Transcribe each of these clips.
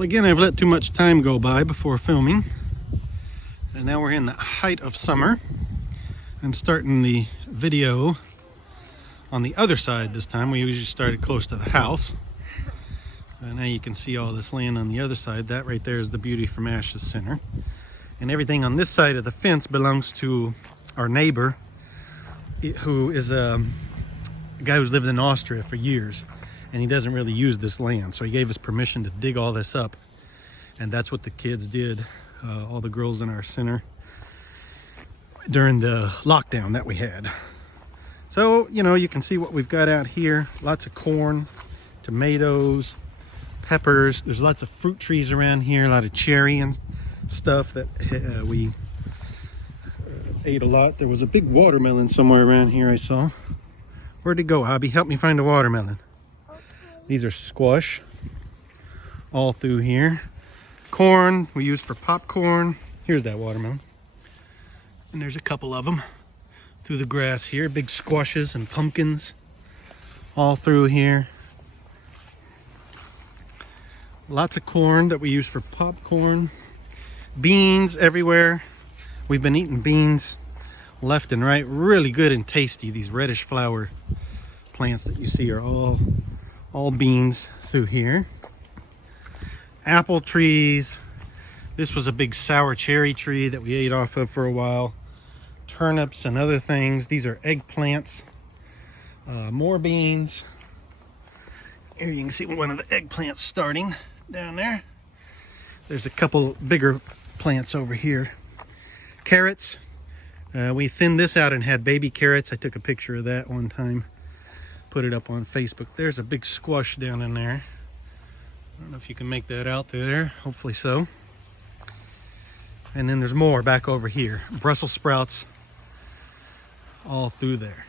Well, again, I've let too much time go by before filming. And now we're in the height of summer. I'm starting the video on the other side this time. We usually started close to the house. And now you can see all this land on the other side. That right there is the Beauty from Ashes Center. And everything on this side of the fence belongs to our neighbor, who is a guy who's lived in Austria for years. And he doesn't really use this land. So he gave us permission to dig all this up. And that's what the kids did, all the girls in our center, during the lockdown that we had. So, you know, you can see what we've got out here. Lots of corn, tomatoes, peppers. There's lots of fruit trees around here, a lot of cherry and stuff that we ate a lot. There was a big watermelon somewhere around here I saw. Where'd it go, Abby? Help me find a watermelon. These are squash all through here. Corn we use for popcorn. Here's that watermelon. And there's a couple of them through the grass here. Big squashes and pumpkins all through here. Lots of corn that we use for popcorn. Beans everywhere. We've been eating beans left and right. Really good and tasty. These reddish flower plants that you see are all beans through here. Apple trees. This was a big sour cherry tree that we ate off of for a while. Turnips and other things. These are eggplants. More beans. Here you can see one of the eggplants starting down there. There's a couple bigger plants over here. Carrots. We thinned this out and had baby carrots. I took a picture of that one time. Put it up on Facebook. There's a big squash down in there. I don't know if you can make that out there. Hopefully so. And then there's more back over here. Brussels sprouts all through there.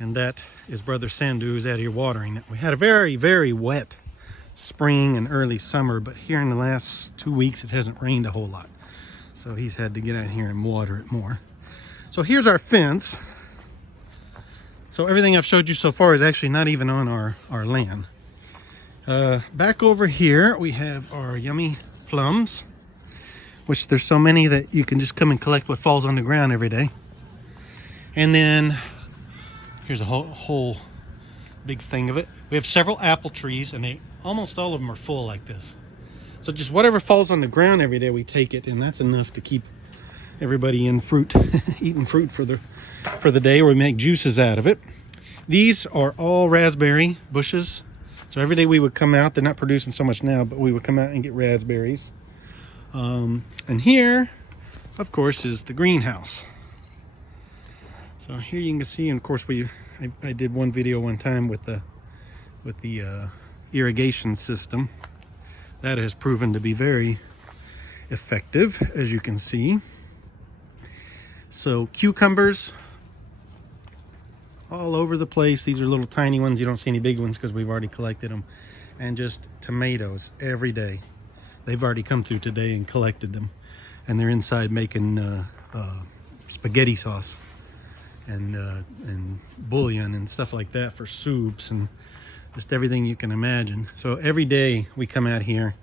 And that is Brother Sandu who's out here watering it. We had a very, very wet spring and early summer, but here in the last 2 weeks it hasn't rained a whole lot. So he's had to get out here and water it more. So here's our fence. So everything I've showed you so far is actually not even on our land. Back over here we have our yummy plums, which there's so many that you can just come and collect what falls on the ground every day. And then here's a whole big thing of it. We have several apple trees, and almost all of them are full like this. So just whatever falls on the ground every day, we take it, and that's enough to keep everybody in fruit, eating fruit for the day, or we make juices out of it. These are all raspberry bushes. So every day we would come out, they're not producing so much now, but we would come out and get raspberries. And here, of course, is the greenhouse. So here you can see, and of course I did one video one time with the irrigation system. That has proven to be very effective, as you can see. So cucumbers all over the place. These are little tiny ones. You don't see any big ones because we've already collected them. And just tomatoes every day. They've already come through today and collected them. And they're inside making spaghetti sauce and bouillon and stuff like that for soups and just everything you can imagine. So every day we come out here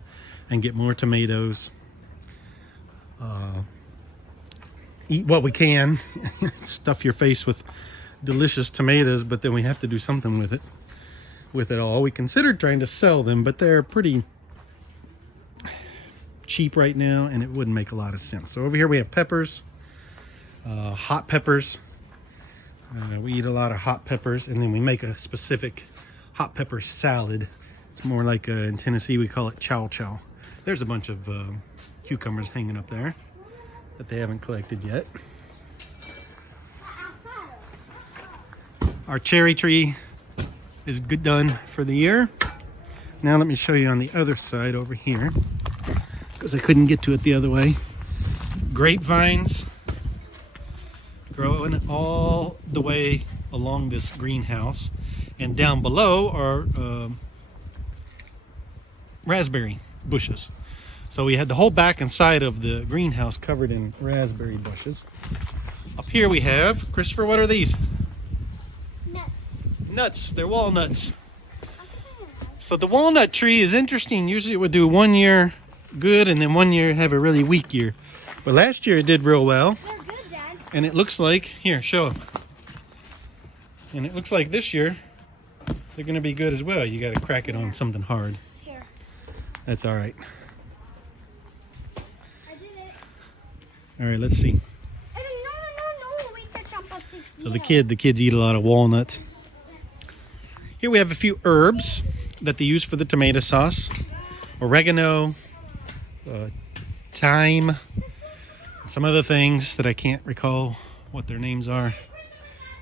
and get more tomatoes. Eat what we can. Stuff your face with delicious tomatoes, but then we have to do something with it all. We considered trying to sell them, but they're pretty cheap right now and it wouldn't make a lot of sense. So over here we have peppers, hot peppers. We eat a lot of hot peppers, and then we make a specific hot pepper salad. It's more like in Tennessee we call it chow chow. There's a bunch of cucumbers hanging up there that they haven't collected yet. Our cherry tree is done for the year. Now let me show you on the other side over here, because I couldn't get to it the other way. Grapevines growing all the way along this greenhouse, and down below are raspberry bushes. So we had the whole back and side of the greenhouse covered in raspberry bushes. Up here we have, Christopher, what are these? Nuts. Nuts. They're walnuts. So the walnut tree is interesting. Usually it would do 1 year good and then 1 year have a really weak year. But last year it did real well. They're good, Dad. And it looks like, here, show them. And it looks like this year they're going to be good as well. You got to crack it on something hard. Here. That's all right. I did it. All right, let's see. No. Wait, that's not supposed to So the kids eat a lot of walnuts. Here we have a few herbs that they use for the tomato sauce. Oregano, thyme, some other things that I can't recall what their names are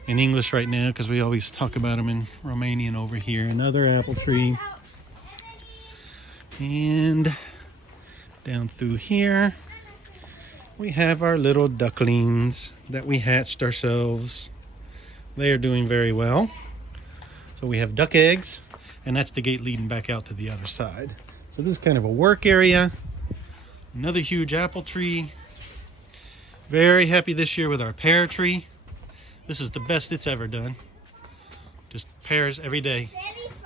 in English right now because we always talk about them in Romanian over here. Another apple tree. And down through here we have our little ducklings that we hatched ourselves. They are doing very well. So we have duck eggs, and that's the gate leading back out to the other side. So this is kind of a work area. Another huge apple tree. Very happy this year with our pear tree. This is the best it's ever done. Just pears every day.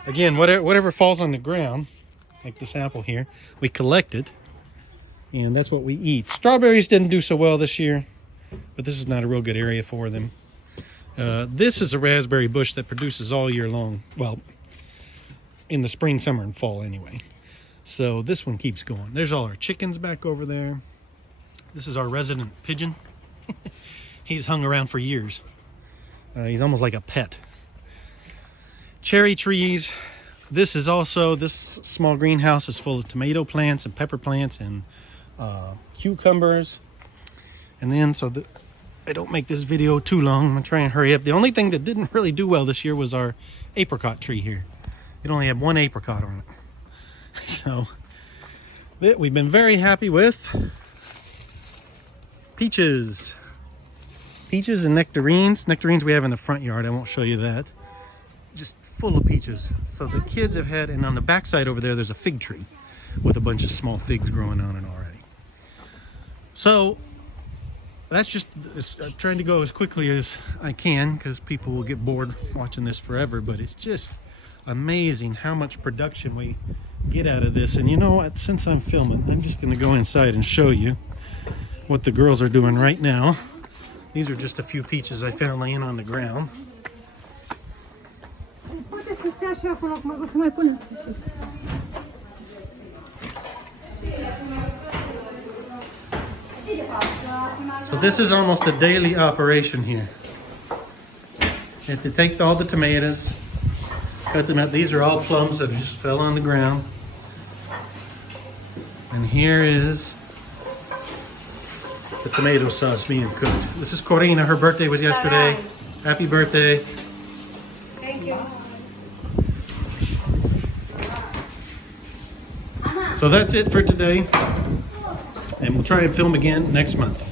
Again, whatever falls on the ground, like this apple here, we collect it, and that's what we eat. Strawberries didn't do so well this year, but this is not a real good area for them. This is a raspberry bush that produces all year long. Well, in the spring, summer, and fall anyway. So this one keeps going. There's all our chickens back over there. This is our resident pigeon. He's hung around for years. He's almost like a pet. Cherry trees. This small greenhouse is full of tomato plants and pepper plants and cucumbers. And then, I don't make this video too long. I'm gonna try and hurry up. The only thing that didn't really do well this year was our apricot tree here. It only had 1 apricot on it. So that we've been very happy with. Peaches. Peaches and nectarines. Nectarines we have in the front yard. I won't show you that. Just full of peaches. So the kids have had, and on the back side over there, there's a fig tree with a bunch of small figs growing on it already. So that's just, I'm trying to go as quickly as I can because people will get bored watching this forever, but it's just amazing how much production we get out of this. And you know what, since I'm filming, I'm just going to go inside and show you what the girls are doing right now. These are just a few peaches I found laying on the ground. So this is almost a daily operation here. You have to take all the tomatoes, cut them out. These are all plums that just fell on the ground. And here is the tomato sauce being cooked. This is Corina. Her birthday was yesterday. Happy birthday. Thank you. So that's it for today. And we'll try and film again next month.